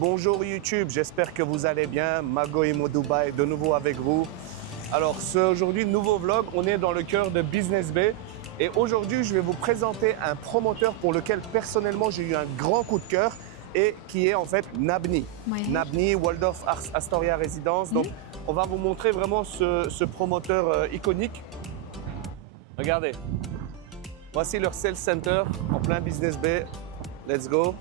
Bonjour YouTube, j'espère que vous allez bien. Mago Imo Dubaï de nouveau avec vous. Alors aujourd'hui, nouveau vlog, on est dans le cœur de Business Bay. Et aujourd'hui, je vais vous présenter un promoteur pour lequel personnellement j'ai eu un grand coup de cœur et qui est en fait Nabni. Ouais. Nabni, Waldorf Astoria Residence. Donc on va vous montrer vraiment ce promoteur iconique. Regardez, voici leur sales center en plein Business Bay. Let's go.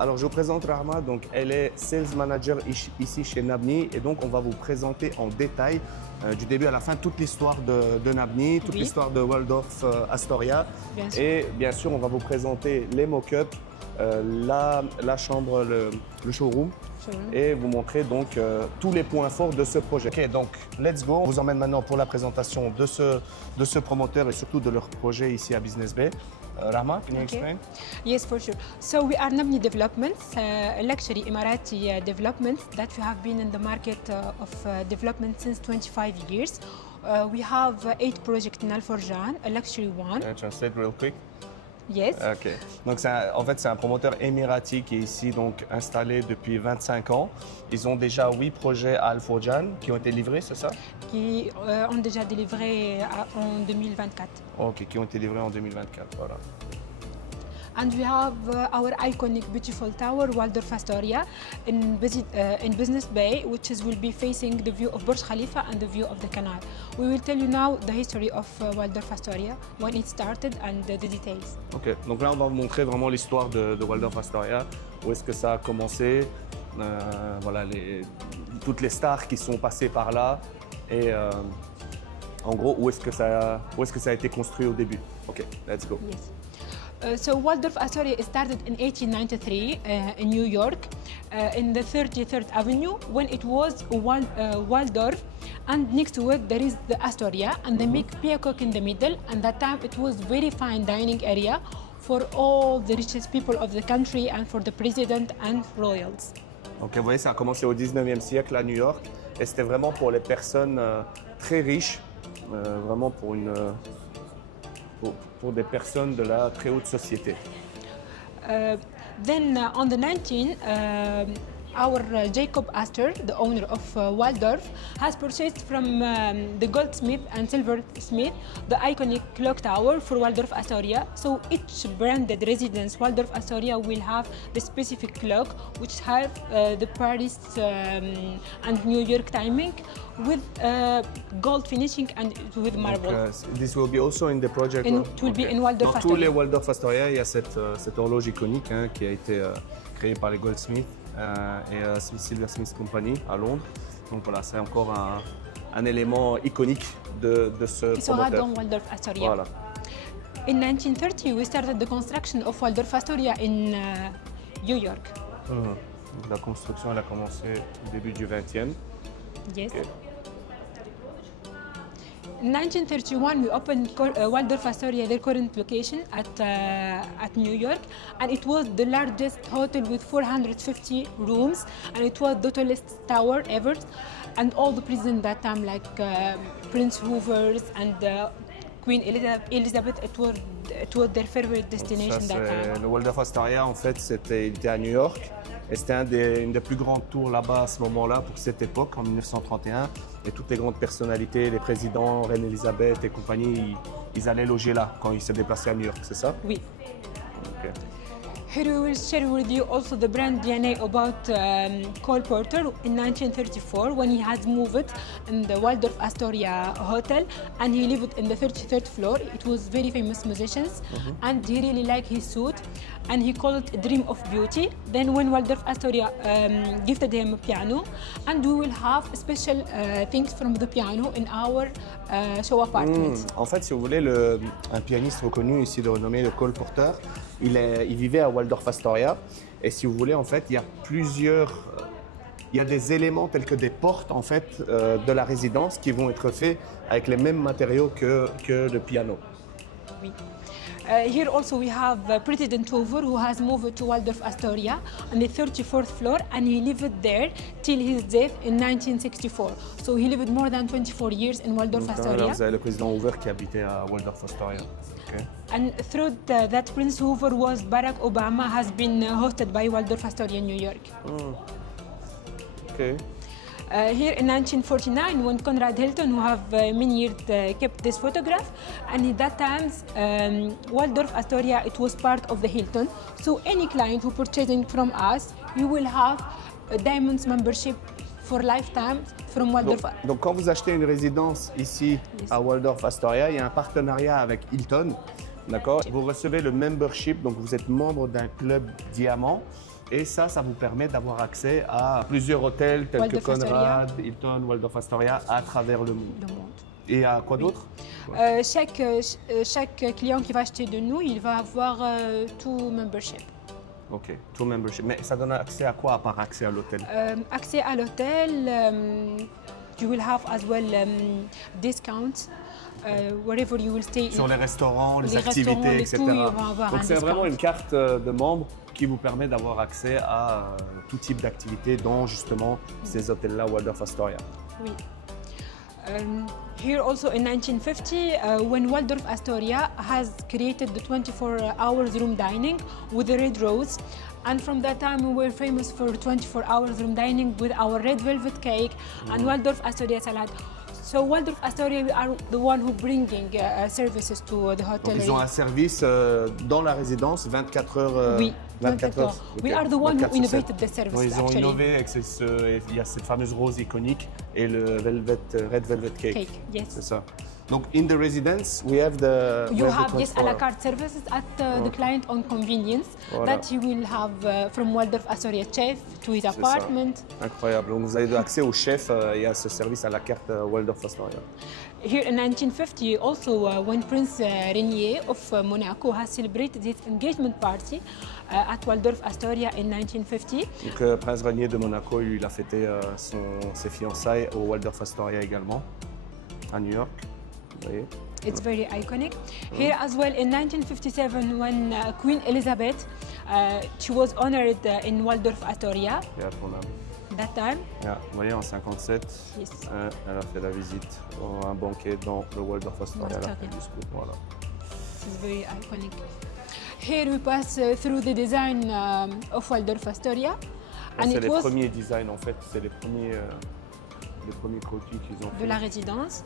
Alors, je vous présente Rahma, donc elle est Sales Manager ici chez Nabni et donc on va vous présenter en détail du début à la fin toute l'histoire de Nabni, toute l'histoire de Waldorf Astoria et bien sûr on va vous présenter les mock-ups, la chambre, le showroom et vous montrer donc tous les points forts de ce projet. Ok, donc let's go. On vous emmène maintenant pour la présentation de ce promoteur et surtout de leur projet ici à Business Bay. Rahma, can you explain? Yes, for sure. So we are Nabni Developments, luxury Emirati developments that we have been in the market of development since 25 years. We have 8 projects in Al Forjan, a luxury one. Can I translate real quick? Yes. Ok. Donc en fait c'est un promoteur émirati qui est ici donc installé depuis 25 ans. Ils ont déjà 8 projets à Al Forjan qui ont été livrés, c'est ça? Qui ont déjà délivré en 2024. Ok, qui ont été livrés en 2024, voilà. And we have our iconic beautiful tower, Waldorf Astoria, in Business Bay, which will be facing the view of Burj Khalifa and the view of the canal. We will tell you now the history of Waldorf Astoria, when it started and the details. Ok, donc là on va vous montrer vraiment l'histoire de Waldorf Astoria, où est-ce que ça a commencé, voilà toutes les stars qui sont passées par là et en gros où est-ce que ça a été construit au début. Ok, let's go. Yes. So Waldorf Astoria started in 1893 in New York, in the 33rd Avenue, when it was Waldorf, and next to it there is the Astoria, and they make peacock in the middle, and that time it was very fine dining area for all the richest people of the country and for the president and royals. Donc vous voyez, ça a commencé au 19e siècle à New York, et c'était vraiment pour les personnes très riches, vraiment pour des personnes de la très haute société. Then on the 19th, our Jacob Astor, the owner of Waldorf, has purchased from the goldsmith and silversmith the iconic clock tower for Waldorf Astoria. So each branded residence Waldorf Astoria will have the specific clock, which have the Paris and New York timing, with gold finishing and with marble. This will be also in the project. It will be in Waldorf Dans Astoria. tous les Waldorf Astoria, il y a cette horloge iconique qui a été créée par les Goldsmith et Silversmith Company à Londres. Donc voilà, c'est encore un élément iconique de ce Qui sera promoteur. dans Waldorf Astoria. Voilà. In 1930, we started the construction of Waldorf Astoria in New York. Donc, la construction elle a commencé au début du 20e. Yes. Okay. In 1931, we opened Waldorf Astoria, their current location at New York, and it was the largest hotel with 450 rooms, and it was the tallest tower ever. And all the presidents that time, like Prince Hoovers and Queen Elizabeth, it was their favorite destination that time. Le Waldorf Astoria, en fait, il était à New York. Et c'était une des plus grandes tours là-bas à ce moment-là, pour cette époque, en 1931. Et toutes les grandes personnalités, les présidents, Reine Elisabeth et compagnie, ils allaient loger là quand ils se déplaçaient à New York, c'est ça? Oui. Okay. Here we will share with you also the brand DNA about Cole Porter in 1934 when he has moved in the Waldorf Astoria hotel and he lived in the 33rd floor. It was very famous musicians and he really liked his suit and he called it a dream of beauty. Then when Waldorf Astoria gifted him a piano and we will have special things from the piano in our show apartments. En fait, si vous voulez, un pianiste reconnu ici de renommée, le Cole Porter, il vivait à Waldorf Astoria. Et si vous voulez, en fait, il y a des éléments tels que des portes en fait, de la résidence qui vont être faits avec les mêmes matériaux que le piano. Oui. Here also we have President Hoover, who has moved to Waldorf Astoria on the 34th floor, and he lived there till his death in 1964. So he lived more than 24 years in Waldorf Astoria. Vous avez le président Hoover qui habitait à Waldorf Astoria. Okay. And through that, Prince whoever was Barack Obama has been hosted by Waldorf Astoria in New York. Okay. Here in 1949, when Conrad Hilton, who have many years kept this photograph, and at that time, Waldorf Astoria, it was part of the Hilton. So any client who purchasing from us, you will have a Diamonds membership for lifetime from Waldorf. Donc quand vous achetez une résidence ici à Waldorf Astoria, il y a un partenariat avec Hilton, d'accord? Vous recevez le membership, donc vous êtes membre d'un club diamant. Et ça vous permet d'avoir accès à plusieurs hôtels tels Waldorf que Conrad, Astoria. Hilton, Waldorf Astoria à travers le monde. Et à quoi d'autre? Chaque client qui va acheter de nous, il va avoir tout membership. Ok, tout membership. Mais ça donne accès à quoi à part accès à l'hôtel? Accès à l'hôtel, you will have as well discounts. Wherever you will stay. Sur les restaurants, les activités, etc. Donc c'est vraiment une carte de membre qui vous permet d'avoir accès à tout type d'activités, dont justement ces hôtels-là, Waldorf Astoria. Oui. Here also in 1950, when Waldorf Astoria has created the 24 hours room dining with the red rose. And from that time, we were famous for 24 hours room dining with our red velvet cake and Waldorf Astoria salad. So Waldorf Astoria, we are the one who bringing services to the hotel. Donc ils ont un service dans la résidence 24 heures. Oui, 24 heures. We are the one who innovated the service. Donc, ils ont actually. innové avec il y a cette fameuse rose iconique et le red velvet cake. Yes. C'est ça. Donc in the residence, we have the. You have yes, à la carte services at the client on convenience that you will have from Waldorf Astoria chef to his apartment. Ça. Incroyable. Donc vous avez accès au chef et à ce service à la carte Waldorf Astoria. Here in 1950, also when Prince Rainier of Monaco has celebrated his engagement party at Waldorf Astoria in 1950. Donc Prince Rainier de Monaco, lui, il a fêté ses fiançailles au Waldorf Astoria également, à New York. Vous voyez? It's very iconic. Here as well in 1957, when Queen Elizabeth, she was honored in Waldorf Astoria. That time. Yeah, vous voyez, en 57, yes. Elle a fait la visite à un banquet dans le Waldorf Astoria. Elle a fait du scoop, voilà. This is very iconic. Here we pass through the design of Waldorf Astoria. C'est les premiers designs en fait, c'est les premiers croquis qu'ils ont fait. De la résidence.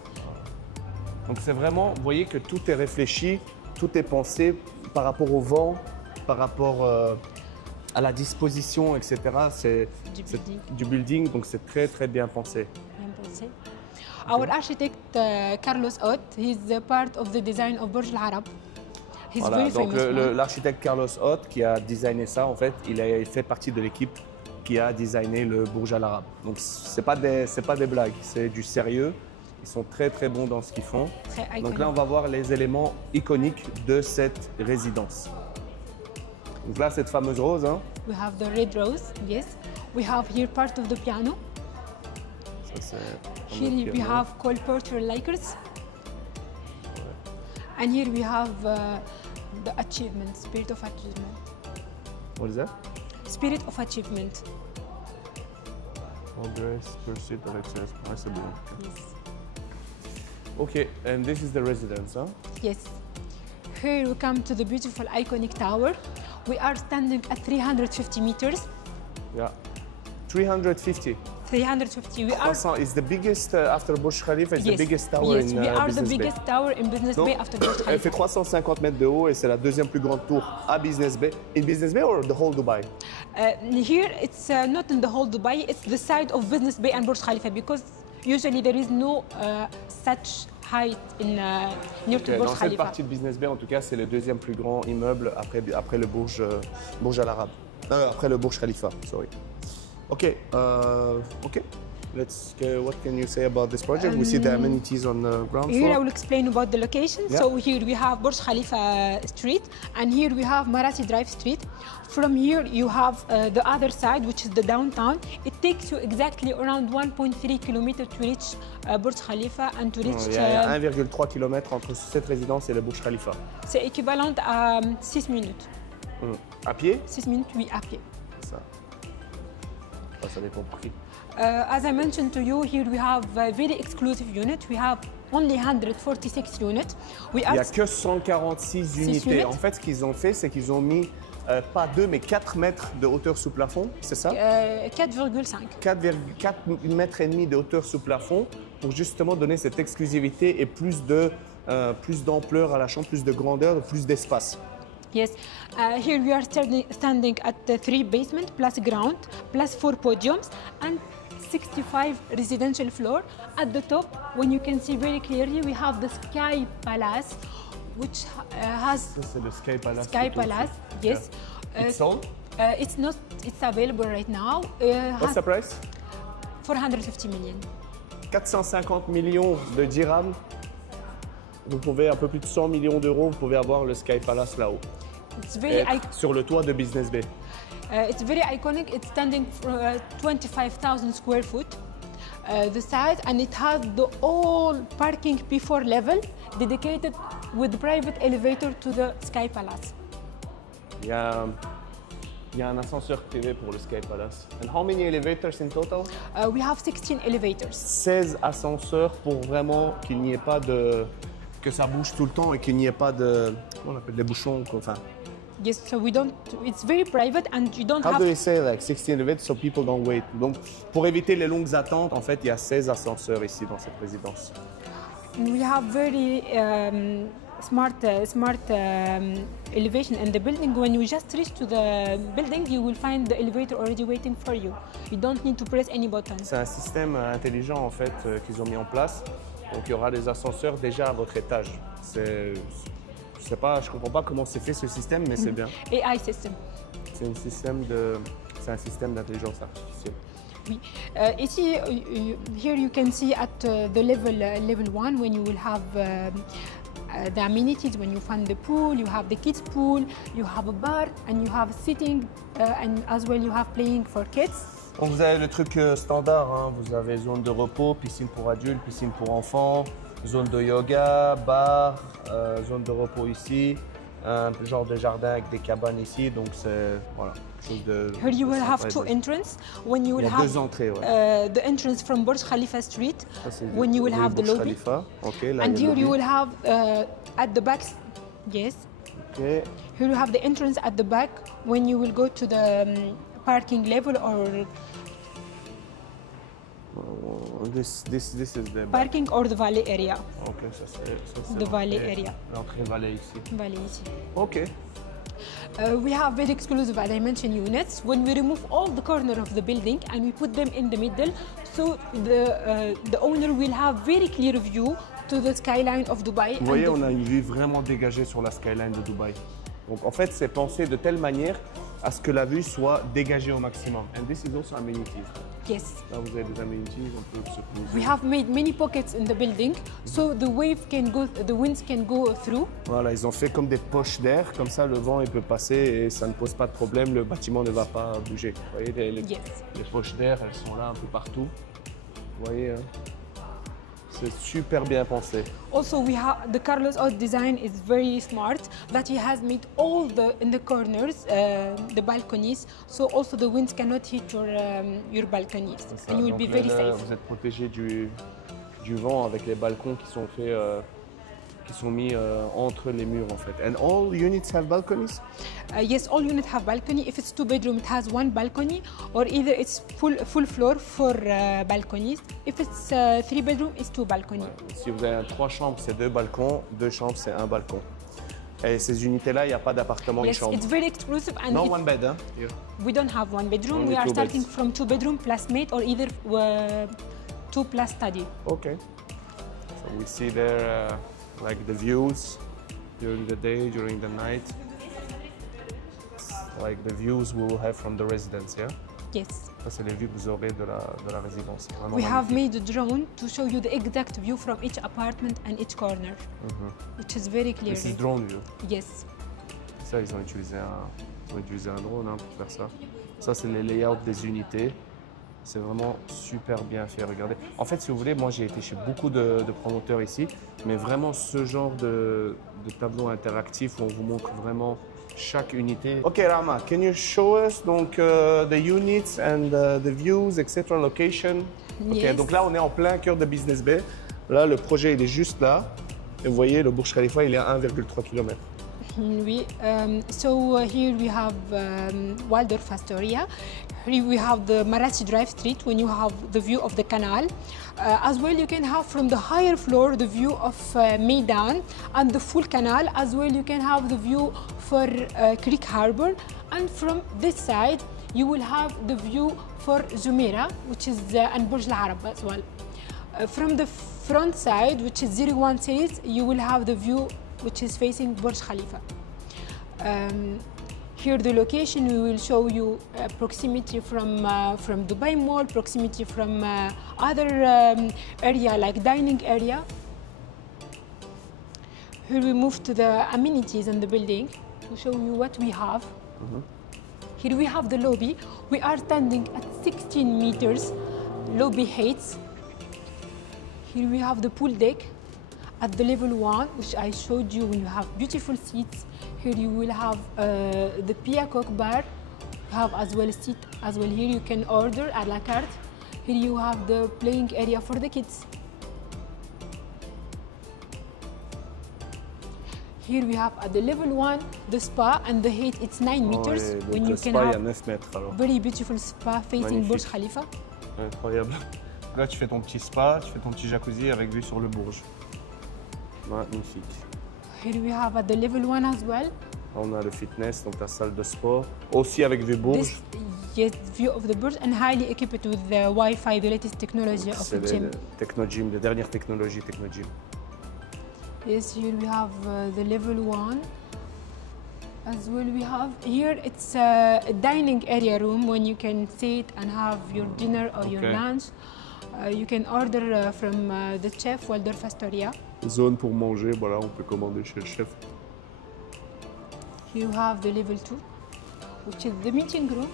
Donc c'est vraiment, vous voyez que tout est réfléchi, tout est pensé par rapport au vent, par rapport à la disposition, etc. C'est du building, donc c'est très très bien pensé. Bien pensé. Our architect Carlos Ott, he's part of the design of Burj Al Arab. He's voilà, very donc famous. l'architecte Carlos Ott qui a designé ça, en fait, il a fait partie de l'équipe qui a designé le Burj Al Arab. Donc c'est pas des blagues, c'est du sérieux. Ils sont très très bons dans ce qu'ils font. Donc là, on va voir les éléments iconiques de cette résidence. Donc là, cette fameuse rose. Hein. We have the red rose, yes. We have here part of the piano. Ça, here we have Cole Porter Lakers. Ouais. And here we have the achievement, spirit of achievement. What is that? Spirit of achievement. Progress, pursuit of excellence. Ouais, c'est bon. Yes. Okay, and this is the residence, huh? Yes. Here we come to the beautiful iconic tower. We are standing at 350 meters. Yeah, 350. 350. We are. It's the biggest after Burj Khalifa. It's the biggest tower in Business Bay. Yes, we are the biggest tower in Business Bay after Burj Khalifa. Elle fait 350 mètres de haut et c'est la deuxième plus grande tour à Business Bay. In Business Bay or the whole Dubai? Here it's not in the whole Dubai. It's the side of Business Bay and Burj Khalifa because usually there is no such height in near to Burj Dans Khalifa. cette partie de Business Bay, en tout cas, c'est le deuxième plus grand immeuble après le Burj Al Arab. Après le Burj Khalifa, sorry. Okay, okay. What can you say about this project? We see the amenities on the ground floor. Here I will explain about the location. Yeah. So here we have Burj Khalifa Street, and here we have Marasi Drive Street. From here you have the other side, which is the downtown. It takes you exactly around 1.3 kilometers to reach Burj Khalifa and to reach. Il y a 1,3 km entre cette résidence et le Burj Khalifa. C'est équivalent à 6 minutes. À pied? 6 minutes, oui, à pied. Ça. Ça dépend du prix. As I mentioned to you, here we have a very exclusive unit. We have only 146 units. Il n'y a que 146 unités. En fait, ce qu'ils ont fait, c'est qu'ils ont mis pas 2 mais 4 mètres de hauteur sous plafond, c'est ça? 4,5. 4 mètres et demi de hauteur sous plafond pour justement donner cette exclusivité et plus d'ampleur à la chambre, plus de grandeur, plus d'espace. Yes, here we are standing at the 3 basement plus ground plus 4 podiums and 65 residential floor. At the top, when you can see very clearly, we have the Sky Palace, which has. Ça, c'est le Sky Palace. Sky Palace, yes. Yeah. It's sold? It's not. It's available right now. What's the price? 450 million. 450 millions de dirhams. Vous pouvez, un peu plus de 100 millions d'euros, vous pouvez avoir le Sky Palace là-haut. It's very sur le toit de Business Bay. It's very iconic. It's standing for 25,000 square foot. The site, and it has the all parking P4 level dedicated with private elevator to the Sky Palace. Il y a un ascenseur privé pour le Sky Palace. And how many elevators in total? We have 16 elevators. 16 ascenseurs pour vraiment qu'il n'y ait pas de... que ça bouge tout le temps et qu'il n'y ait pas de... Comment on appelle les bouchons, enfin... Yes, so we don't... It's very private and you don't How have... do they say like 16 elevators so people don't wait? Donc, pour éviter les longues attentes, en fait, il y a 16 ascenseurs ici dans cette résidence. We have very smart elevation in the building. When you just reach to the building, you will find the elevator already waiting for you. You don't need to press any button. C'est un système intelligent en fait qu'ils ont mis en place. Donc il y aura des ascenseurs déjà à votre étage. Je comprends pas comment c'est fait ce système, mais c'est bien. AI system. C'est un système d'intelligence artificielle. Oui. Ici, here you can see at the level 1 when you will have the amenities, when you find the pool, you have the kids pool, you have a bar, and you have sitting, and as well you have playing for kids. Donc vous avez le truc standard, hein. Vous avez zone de repos, piscine pour adultes, piscine pour enfants, zone de yoga, bar, zone de repos ici, un genre de jardin avec des cabanes ici, donc c'est voilà, quelque chose de... Here you will have 2 entrances. When you will Il y a have 2 entrées, ouais. the entrance from Burj Khalifa Street, Ça, when you will have the Burj lobby. Khalifa. Okay, là, And il y a here le you lobby. will have at the back, yes. Okay. Here you have the entrance at the back when you will go to the parking level or This is the parking or the valet area. Ok, ça c'est The valet area. L'entrée valet ici. Valet ici. Ok. We have very exclusive, as I mentioned, units. When we remove all the corner of the building and we put them in the middle, so the owner will have very clear view to the skyline of Dubai. Vous voyez, on a une vue vraiment dégagée sur la skyline de Dubaï. Donc en fait, c'est pensé de telle manière à ce que la vue soit dégagée au maximum. And this is also amenities. Yes. Là, vous avez des amenities, on peut se poser. We have made many pockets in the building, so the winds can go through. Voilà, ils ont fait comme des poches d'air, comme ça le vent il peut passer et ça ne pose pas de problème, le bâtiment ne va pas bouger. Vous voyez, les poches d'air, elles sont là un peu partout. Vous voyez, hein? C'est super bien pensé. Also, we have the Carlos Oud design is very smart. That he has made all in the corners the balconies, so also the winds cannot hit your balconies, and you will be very safe. Vous êtes protégé du vent avec les balcons qui sont faits, qui sont mis entre les murs en fait. And all units have balconies? Yes, all units have balcony. If it's 2 bedroom, it has 1 balcony, or either it's full floor for balconies. If it's 3 bedroom, it's 2 balcony. Si vous avez 3 chambres, c'est 2 balcons. 2 chambres, c'est 1 balcon. Et ces unités-là, il n'y a pas d'appartement et chambre. It's very exclusive and No one bed, hein? Here. We don't have 1 bedroom. Only We are 2 starting beds. from 2 bedroom plus maid, or either 2 plus study. Okay. So we see there like the views during the day, during the night. Like the views we will have from the residence, yeah? Yes. Ça, c'est les vues que vous aurez de la résidence. Vraiment We have magnifique. made a drone to show you the exact view from each apartment and each corner, which is very clear. This is drone view. Yes. Ça, ils ont utilisé un drone hein, pour faire ça. Ça, c'est les layouts des unités. C'est vraiment super bien fait, regardez. En fait, si vous voulez, moi j'ai été chez beaucoup de promoteurs ici, mais vraiment ce genre de tableau interactif où on vous montre vraiment chaque unité. Ok, Rama, can you show us donc the units and the views, etc. location? Ok, Yes. donc là on est en plein cœur de Business Bay. Là le projet il est juste là. Et vous voyez le Burj Khalifa il est à 1,3 km. We, so here we have Waldorf Astoria. Here we have the Marathi Drive Street when you have the view of the canal. As well, you can have from the higher floor the view of Meydan and the full canal. As well, you can have the view for Creek Harbor. And from this side, you will have the view for Jumeirah, which is and Burj Al Arab as well. From the front side, which is 01 series, you will have the view which is facing Burj Khalifa. Here the location, we will show you proximity from Dubai Mall, proximity from other area like dining area. Here we move to the amenities in the building to show you what we have. Here we have the lobby. We are standing at 16 meters lobby heights. Here we have the pool deck at the level 1, which I showed you when you have beautiful seats. Here you will have the Peacock bar. You have as well a seat as well. Here you can order a la carte. Here you have the playing area for the kids. Here we have at the level 1 the spa and the height it's 9 meters. Ouais, when donc you le can spa il y a have 9 mètres alors. very beautiful spa facing Magnifique. Burj Khalifa. Incroyable. Là tu fais ton petit spa, tu fais ton petit jacuzzi avec vue sur le Bourge. Magnifique. Here we have at the level 1 as well. On a le fitness, donc la salle de sport. Aussi avec vue Bourge. This yes, view of the Burj and highly equipped with the Wi-Fi, the latest technology of C'est the gym. le Technogym, les dernières technologies Technogym. Yes, here we have the level 1. As well, we have here it's a dining area room when you can sit and have your dinner or your Okay. lunch. You can order from the chef Waldorf Astoria. Zone pour manger, voilà, on peut commander chez le chef. You have the level 2, which is the meeting room.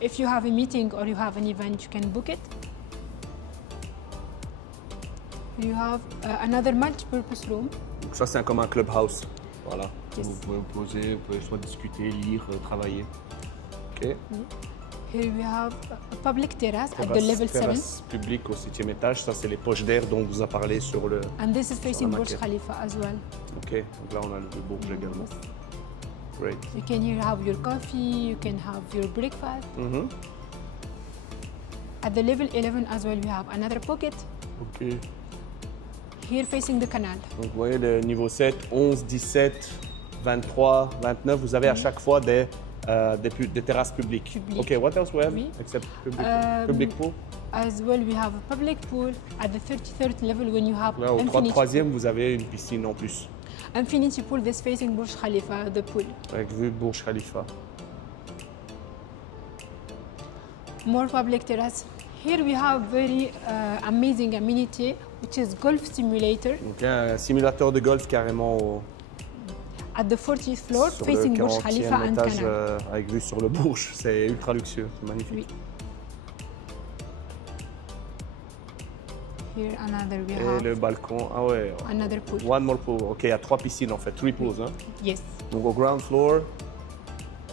If you have a meeting or you have an event, you can book it. You have another multi-purpose room. Donc ça c'est comme un clubhouse. Voilà. Yes. Vous pouvez vous poser, vous pouvez soit discuter, lire, travailler. Ok. Here we have a public terrace at the level 7. Terrasse publique au 7e étage, ça c'est les poches d'air dont vous a parlé sur le... And this is facing la Burj maquette. Khalifa as well. Ok, donc là on a le Bourge également. Great. You can here have your coffee, you can have your breakfast. Mhm. At the level 11 as well, we have another pocket. Ok. Here facing the canal. Donc vous voyez le niveau 7, 11, 17, 23, 29, vous avez à chaque fois des terrasses publiques. Publiques. Ok, what else we have Oui. except public, Um, pool? As well, we have a public pool at the 33rd level when you have Là, au infinity, 3e, vous avez une piscine en plus, infinity pool that's facing Burj Khalifa, the pool. avec vue Burj Khalifa. More public terrace. Here we have very amazing amenity, which is golf simulator Donc un simulateur de golf carrément at the 40th floor sur facing le Burj 40e Khalifa and étage canal. avec vue sur le Bourge. C'est ultra luxueux, c'est magnifique. Oui. Here another we Et have le balcon, ah ouais, another pool. one more pool. Ok, il y a 3 piscines en fait, 3 pools. Hein. Yes. Donc au ground floor,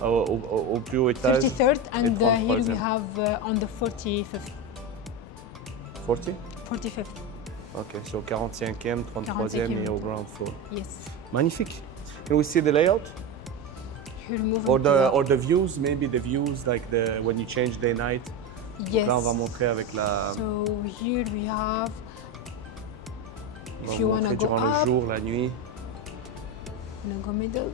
au plus haut étage. 33rd and here we 33e. have on the 45th. 40? 45th. Ok, c'est au 45e, 33e et au ground floor. Yes. Magnifique. Can we see the layout? Here moving Or to the views, maybe the views like the when you change day night. yes. Là, on va montrer avec la. So here we have. On va If you vous wanna montrer go durant up, le jour, la nuit. gonna go middle.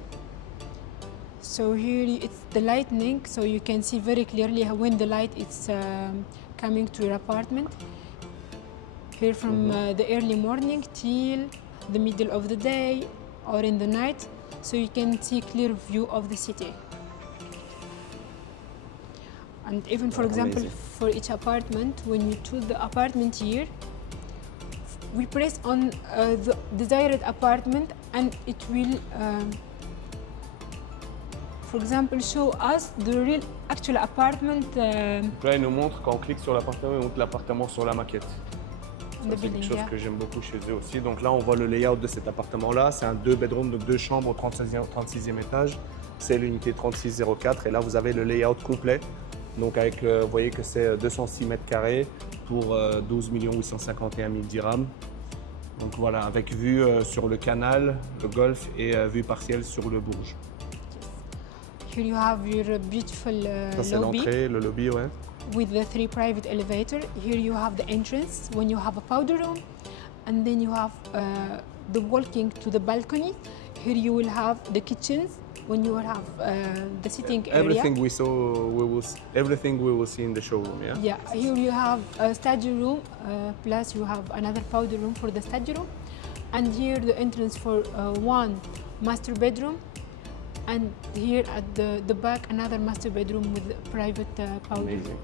So here it's the lightning, so you can see very clearly when the light is coming to your apartment. Here from the early morning till the middle of the day or in the night, so you can see clear view of the city. And even for example, Amazing. for each apartment, when you choose the apartment here, we press on the desired apartment and it will, for example, show us the real actual apartment Donc là, il nous montre, quand on clique sur l'appartement, il montre l'appartement sur la maquette. on the Ça, c'est building. quelque chose Yeah. que j'aime beaucoup chez eux aussi. Donc là, on voit le layout de cet appartement-là. C'est un 2 bedrooms de 2 chambres au 36e étage, c'est l'unité 3604 et là vous avez le layout complet. Donc avec, vous voyez que c'est 206 mètres carrés pour 12 851 000 dirhams. Donc voilà, avec vue sur le canal, le golfe et vue partielle sur le Bourj. Here you have your beautiful Ça c'est lobby l'entrée, le lobby, ouais. with the 3 private elevator. Here you have the entrance when you have a powder room, and then you have the walking to the balcony. Here you will have the kitchens when you will have the sitting area. Everything we will see in the showroom, yeah? Yeah, here you have a study room, plus you have another powder room for the study room. And here the entrance for one master bedroom. And here at the back, another master bedroom with private powder room. Amazing.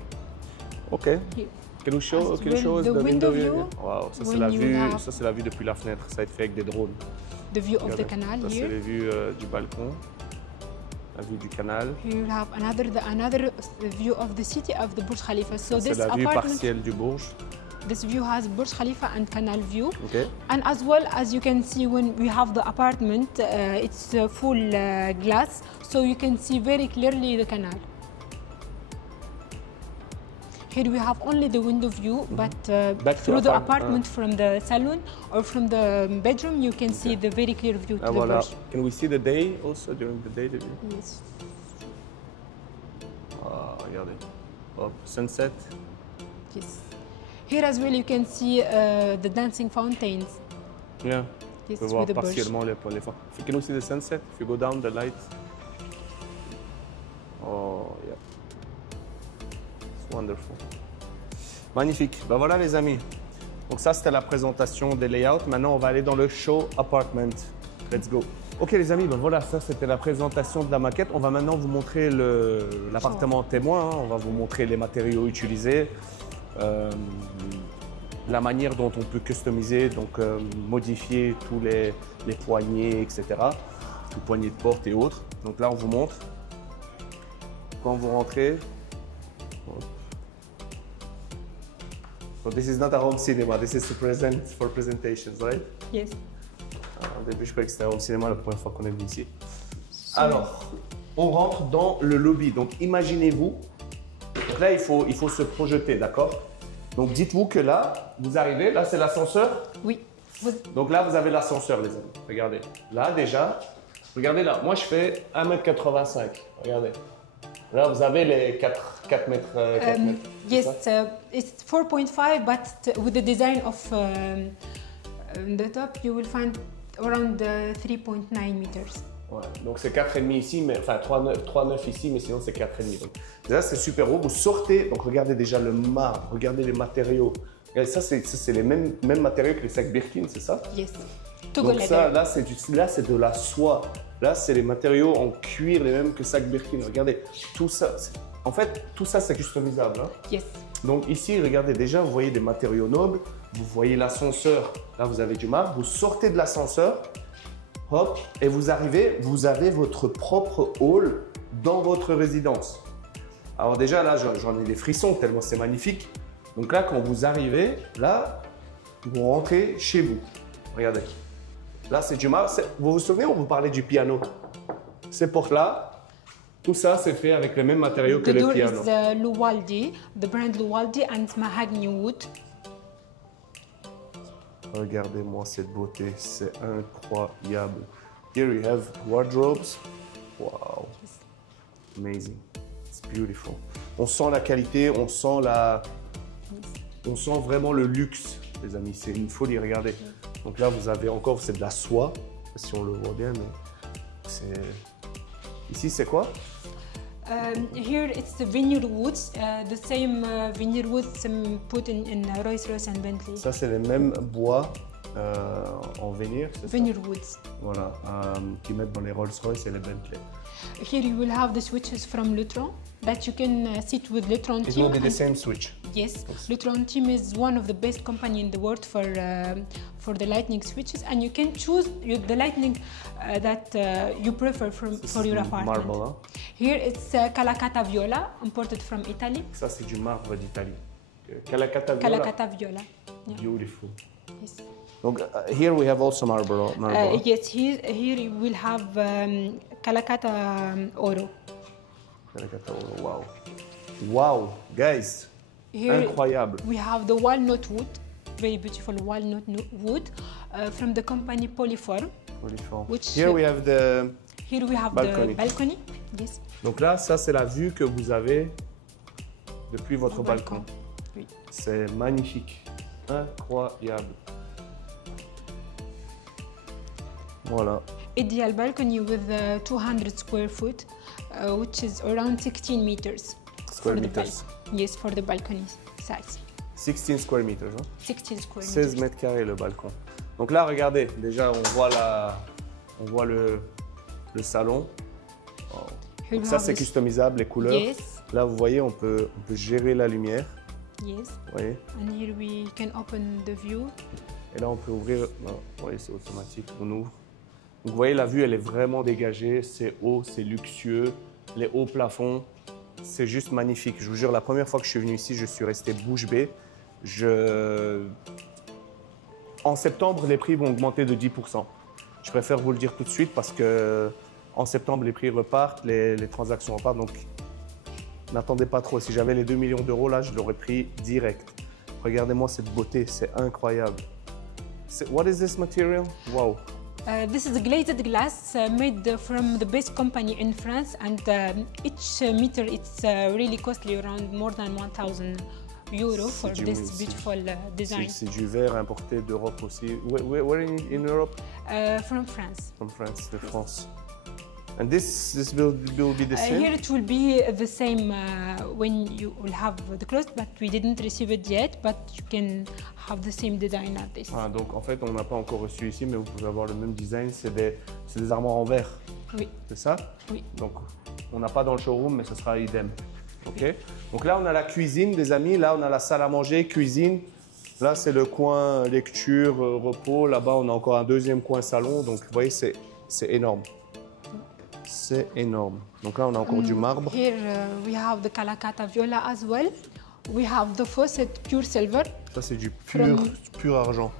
Okay. Here. Can you show us the window view? Wow, ça c'est when la you vue, have- ça c'est la vue depuis la fenêtre, ça a été fait avec des drones. The view of the Regardez. canal Ça c'est here. les vues du balcon, la vue du canal. Here you have another view of the city of the Burj Khalifa. So Ça, c'est this la vue apartment, partielle du Bourj. this view has Burj Khalifa and canal view. Okay. And as well as you can see when we have the apartment, it's full glass, so you can see very clearly the canal. Here we have only the window view, but Back to through the apartment, apartment from the salon or from the bedroom, you can see the very clear view to Ah, the voilà. Burj. Can we see the day also during the day the view? Yes. Ah, regardez. Hop, sunset. Yes. Here as well, you can see the dancing fountains. Yeah. Yes, On peut voir with the Burj. partiellement les fonds. Can you see the sunset? If you go down the light. Oh, yeah. It's wonderful. Magnifique. Ben voilà les amis. Donc ça c'était la présentation des layouts. Maintenant on va aller dans le show apartment. Let's go. Ok les amis, ben voilà, ça c'était la présentation de la maquette. On va maintenant vous montrer l'appartement témoin. Hein. On va vous montrer les matériaux utilisés, la manière dont on peut customiser, donc modifier tous les poignées, etc. Les poignées de porte et autres. Donc là on vous montre. Quand vous rentrez. So this is not a home cinema, this is to present for presentations, right? Yes. Au début, je croyais que c'était un home cinema la première fois qu'on est venu ici. Alors, on rentre dans le lobby. Donc, imaginez-vous. Donc là, il faut se projeter, d'accord? Donc, dites-vous que là, vous arrivez. Là, c'est l'ascenseur. Oui. Donc là, vous avez l'ascenseur, les amis. Regardez. Là, déjà. Regardez là. Moi, je fais 1,85 m. Regardez. Là, vous avez les 4 mètres. 4 mètres. Yes, it's 4.5, but with the design of the top, you will find around 3.9 meters. Ouais, donc c'est 4,5 ici, mais enfin 3,9 ici, mais sinon c'est 4,5. Donc déjà c'est super haut. Vous sortez, donc regardez déjà le marbre, regardez les matériaux. Regardez, ça c'est les mêmes matériaux que les sacs Birkin, c'est ça? Yes. Donc ça, là c'est de la soie. Là c'est les matériaux en cuir, les mêmes que sacs Birkin. Regardez, tout ça, en fait tout ça c'est customisable. Hein? Yes. Donc ici, regardez déjà, vous voyez des matériaux nobles, vous voyez l'ascenseur, là vous avez du marbre, vous sortez de l'ascenseur, hop, et vous arrivez, vous avez votre propre hall dans votre résidence. Alors déjà là, j'en ai des frissons tellement c'est magnifique. Donc là, quand vous arrivez, là, vous rentrez chez vous. Regardez, là c'est du marbre. Vous vous souvenez, on vous parlait du piano. Ces portes-là, tout ça, c'est fait avec les mêmes matériaux que The le door piano. is Luwaldi, the brand Luwaldi and mahogany wood. Regardez-moi cette beauté, c'est incroyable. Here you have wardrobes. Wow. Amazing. It's beautiful. On sent la qualité, on sent vraiment le luxe, les amis. C'est une folie, regardez. Donc là, vous avez encore, c'est de la soie, si on le voit bien, mais c'est... Ici, c'est quoi? Here it's the vineyard woods, the same vineyard woods put in Rolls-Royce and Bentley. Ça, c'est les mêmes bois en vénir, c'est ça? Vineyard woods. Voilà, qu'ils mettent dans les Rolls-Royce et les Bentley. Here you will have the switches from Lutron that you can sit with Lutron It team. will be the and- same switch. Yes, Lutron team is one of the best company in the world for the lightning switches, and you can choose the lightning that you prefer for your apartment. Marble, hein? Here it's Calacata Viola, imported from Italy. Ça, c'est du marbre d'Italie. Calacata Viola. Calacata Viola. Yeah. Beautiful. Yes. Donc, here we have also marble. Yes, here you will have Calacata Oro. Wow. Wow, guys. Here Incroyable. we have the walnut wood, very beautiful walnut wood from the company Polyform. Which, Here we have the balcony. the balcony. Yes. Donc là, ça c'est la vue que vous avez depuis votre balcon. Oui. C'est magnifique. Incroyable. Voilà. Ideal balcony with 200 square foot, which is around 16 meters. Square for the meters. Yes, for the balcony size. 16 square meters. Hein? 16 square 16 meters. mètres carrés le balcon. Donc là, regardez, déjà on voit le salon. Wow. Here Donc we ça have c'est this- customisable, les couleurs. Yes. Là, vous voyez, on peut gérer la lumière. Yes. Vous voyez. And here we can open the view. Et là, on peut ouvrir. Non, vous voyez, c'est automatique. On ouvre. Donc, vous voyez, la vue, elle est vraiment dégagée. C'est haut, c'est luxueux. Les hauts plafonds, c'est juste magnifique. Je vous jure, la première fois que je suis venu ici, je suis resté bouche bée. En septembre, les prix vont augmenter de 10%. Je préfère vous le dire tout de suite parce que en septembre, les prix repartent, les transactions repartent. Donc, n'attendez pas trop. Si j'avais les 2 millions d'euros, là, je l'aurais pris direct. Regardez-moi cette beauté, c'est incroyable. What is this material? Wow. This is glazed glass made from the best company in France, and each meter it's really costly, around more than 1,000 euro for du- this c'est- beautiful design. C'est du verre importé d'Europe aussi. Where in Europe? From France. From France, de France. And this will be the same? Here it will be the same when you will have the clothes, but we didn't receive it yet, but you can have the same design as this. Ah, donc en fait, on n'a pas encore reçu ici, mais vous pouvez avoir le même design. C'est des armoires en verre, Oui, c'est ça? oui. Donc on n'a pas dans le showroom, mais ce sera idem. Ok. Donc là, on a la cuisine, les amis. Là, on a la salle à manger, cuisine. Là, c'est le coin lecture, repos. Là-bas, on a encore un deuxième coin salon. Donc, vous voyez, c'est énorme. C'est énorme. Donc là, on a encore du marbre. Here we have the Calacata Viola as well. We have the faucet pure silver Ça, c'est du From- pur argent.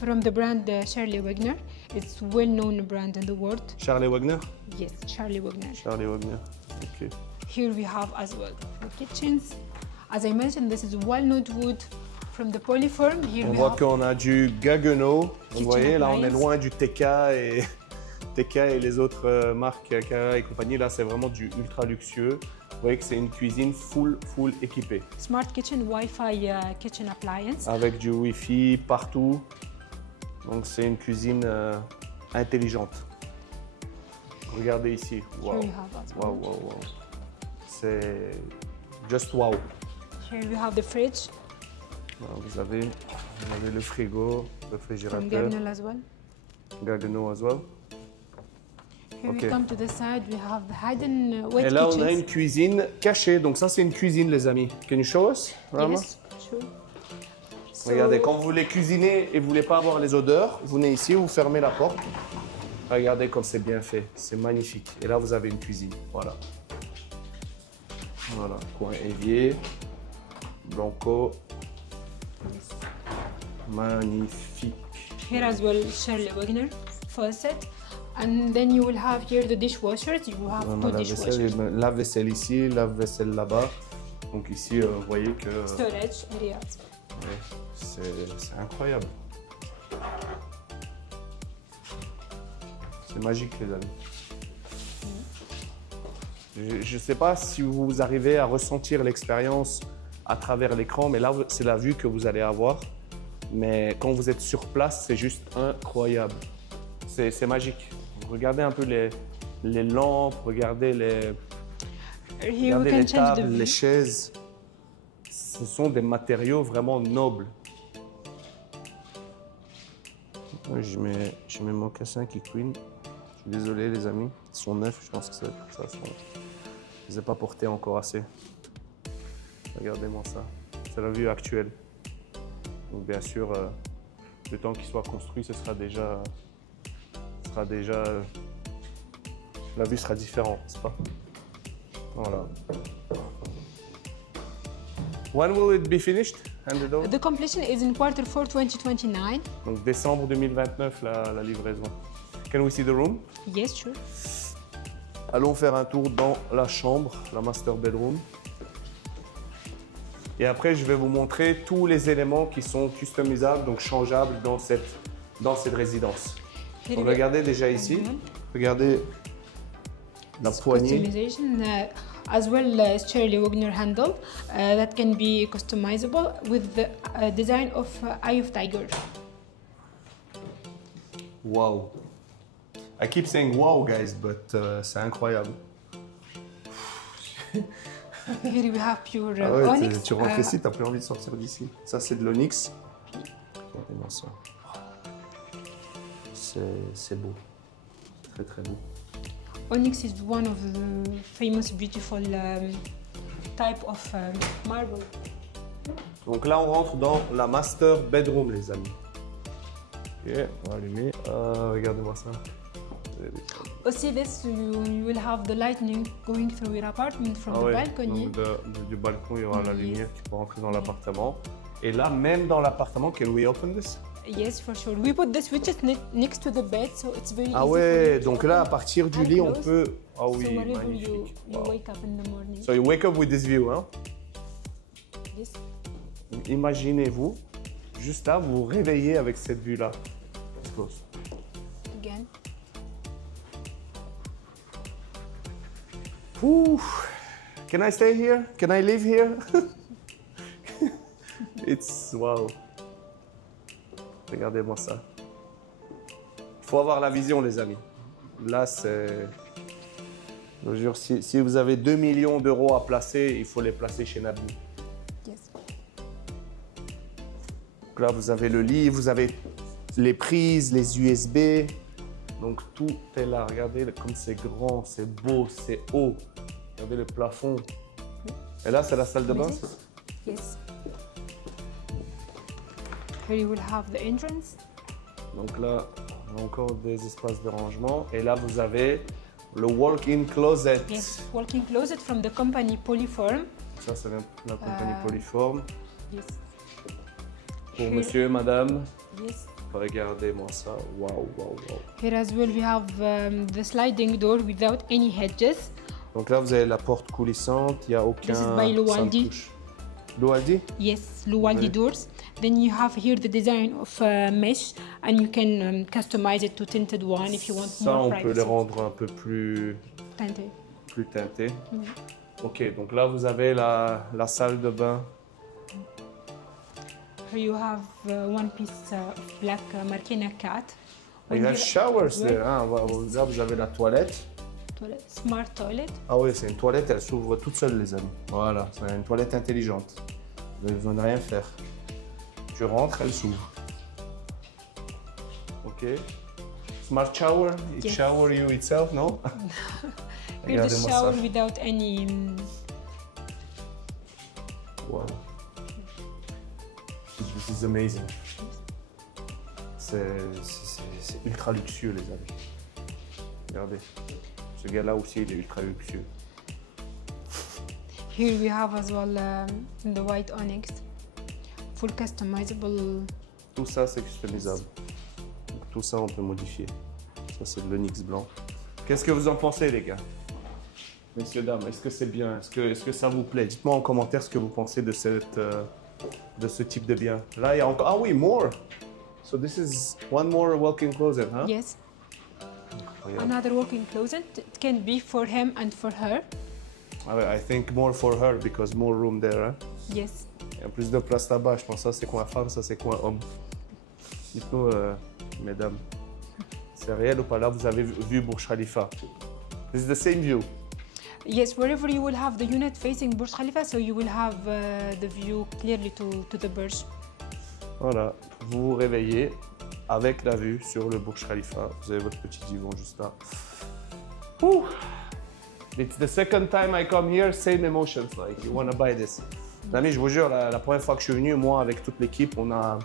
from the brand Shirley Wagner. It's well-known brand in the world. Charlie Wagner? Yes, Shirley Wagner. Charlie Wagner. Ok. Here we have as well the kitchens. As I mentioned, this is walnut wood from the Polyform. Here On we voit have qu'on a du Gaggenau. Vous Kitchen voyez, là, on est appliance. loin du TK et les autres marques Carrera et compagnie. Là, c'est vraiment du ultra luxueux. Vous voyez que c'est une cuisine full équipée. smart kitchen Wi-Fi kitchen appliance. Avec du Wi-Fi partout. Donc, c'est une cuisine intelligente. Regardez ici. Wow. Here we have as well. Wow. C'est just wow. Here we have the fridge Voilà, vous avez le frigo, le from réfrigérateur, Gernel as well. Gaggenau as well. Here Ok. we come to the side, we have the hidden wet Et là, on a kitchens. une cuisine cachée. Donc ça, c'est une cuisine, les amis. Can you show us? Vraiment? Yes, sure. So, Regardez, quand vous voulez cuisiner et vous voulez pas avoir les odeurs, vous venez ici, vous fermez la porte. Regardez comme c'est bien fait. C'est magnifique. Et là, vous avez une cuisine. Voilà. Voilà. Coin évier. Blanco. Magnifique. Here as well, Shirley Wagner faucet. And then you will have here the dishwashers. You have On two a la dishwashers. vaisselle, lave-vaisselle ici, lave-vaisselle là-bas. Donc ici, vous voyez que Storage areas. ouais, c'est incroyable. C'est magique, les amis. Je ne sais pas si vous arrivez à ressentir l'expérience à travers l'écran, mais là, c'est la vue que vous allez avoir. Mais quand vous êtes sur place, c'est juste incroyable. C'est magique. Regardez un peu les lampes, regardez Here we regardez can les change the tables, view. les chaises. Ce sont des matériaux vraiment nobles. Ouais, je mets mon mocassin qui queen. Je suis désolé, les amis. Ils sont neufs, je pense que ça. Je ne les ai pas portés encore assez. Regardez-moi ça. C'est la vue actuelle. Donc, bien sûr, le temps qu'il soit construit, ce sera déjà. La vue sera différente, n'est-ce pas? Voilà. When will it be finished? Handed over? The completion is in Q4 2029. Donc décembre 2029, la livraison. Can we see the room? Yes, sure. Allons faire un tour dans la chambre, la master bedroom. Et après, je vais vous montrer tous les éléments qui sont customisables, donc changeables dans cette résidence. Donc, regardez déjà ici, regardez la poignée. Customization, as well as Shirley Wagner handle that can be customizable with the design of Eye of Tiger. Wow. I keep saying wow, guys, but c'est incroyable. Here we have pure Ah ouais, onyx. tu rentres ici, t'as plus envie de sortir d'ici. Ça, c'est de l'onyx. Regardez-moi ça. C'est beau. Très, très beau. Onyx is one of the famous beautiful type of marble. Donc là, on rentre dans la master bedroom, les amis. Ok, on va allumer. Regardez-moi ça. Also, this you will have the lightning going through your apartment from the balcony. Donc du balcon, il y aura la lumière qui peut rentrer dans l'appartement. Et là, même dans l'appartement, can we open this? Yes, for sure. We put the switches next to the bed, so it's very Ah easy ouais, for you donc to là, à open partir du and lit, on close. peut... Ah oui, So whenever magnifique. you Wow. wake up in the morning. So you wake up with this view, hein? Yes. Imaginez-vous, juste là, vous vous réveillez avec cette vue-là. Let's close. Again. Ouh. Can I stay here? Can I live here? It's wow. Regardez-moi ça. Il faut avoir la vision, les amis. Là, c'est... Je vous jure, si vous avez 2 millions d'euros à placer, il faut les placer chez Nabi. Yes. Donc là, vous avez le lit, vous avez les prises, les USB. Donc tout est là. Regardez comme c'est grand, c'est beau, c'est haut. Regardez le plafond. Et là, c'est la salle de bain. Yes. Here you will have the entrance. Donc là, on a encore des espaces de rangement. Et là, vous avez le walk-in closet. Yes. Walk-in closet from the company Polyform. Ça vient de la compagnie Polyform. Yes. Pour Here- monsieur, madame. Yes. Regardez-moi ça. Waouh, waouh, waouh. Here as well we have the sliding door without any hedges. Donc là, vous avez la porte coulissante. Il n'y a aucun... This is by Lualdi. touche. Lualdi? Yes, Lualdi Okay. doors. Then you have here the design of mesh, and you can customize it to tinted one if you want Ça, more on peut les privacy. rendre un peu plus Tinted. teintés. Ok, donc là, vous avez la salle de bain. Here you have one piece of black Markina cat. Il y a When you- showers Ouais. there. Hein. Là, vous avez la toilette. Toilet, smart toilet. Ah oui, c'est une toilette, elle s'ouvre toute seule, les amis. Voilà, c'est une toilette intelligente. Vous n'avez besoin de rien faire. Tu rentres, elle s'ouvre. Ok. Smart shower, it Yes. shower you itself, non? Here the Regardez-moi shower ça. without any. Wow. This is amazing. C'est ultra luxueux, les amis. Regardez. Ce gars-là aussi, il est ultra luxueux. Here we have as well the white onyx, full customizable. Tout ça, c'est customisable. Donc, tout ça, on peut modifier. Ça, c'est de l'onyx blanc. Qu'est-ce que vous en pensez, les gars? Messieurs, dames, est-ce que c'est bien? Est-ce que ça vous plaît? Dites-moi en commentaire ce que vous pensez de ce type de bien. Là, il y a encore... Ah oui, more! So this is one more walk-in closet, hein? Yes, Regarde. another walk-in closet. It can be for him and for her. Ah ouais, I think more for her because more room there, hein? Yes. Il y a plus de place là-bas. Je pense que ça, c'est coin femme, ça, c'est coin homme. Dites-nous, mesdames, c'est réel ou pas? Là, vous avez vu Burj Khalifa. This is the same view. Yes, wherever you will have the unit facing Burj Khalifa, so you will have the view clearly to the Burj. Voilà, vous vous réveillez avec la vue sur le Burj Khalifa. Vous avez votre petit divan juste là. Ouh. It's the second time I come here, same emotions, like you wanna buy this. Les amis, je vous jure, la première fois que je suis venu, moi avec toute l'équipe, on a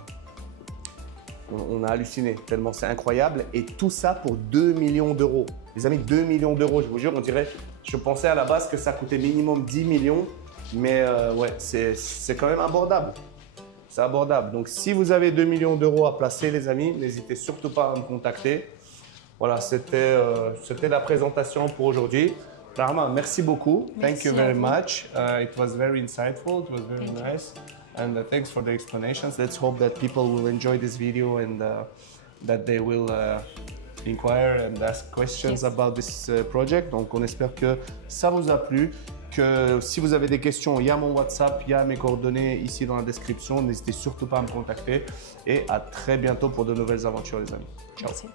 halluciné, tellement c'est incroyable. Et tout ça pour 2 millions d'euros. Les amis, 2 millions d'euros, je vous jure, on dirait, je pensais à la base que ça coûtait minimum 10 millions, mais ouais, c'est quand même abordable. C'est abordable. Donc, si vous avez 2 millions d'euros à placer, les amis, n'hésitez surtout pas à me contacter. Voilà, c'était la présentation pour aujourd'hui. Rahma, merci beaucoup. Thank you very much. It was very insightful. It was very nice. And thanks for the explanations. Let's hope that people will enjoy this video and that they will inquire and ask questions about this project. Donc, on espère que ça vous a plu. Que si vous avez des questions, il y a mon WhatsApp, il y a mes coordonnées ici dans la description. N'hésitez surtout pas à me contacter. Et à très bientôt pour de nouvelles aventures, les amis. Ciao. Merci.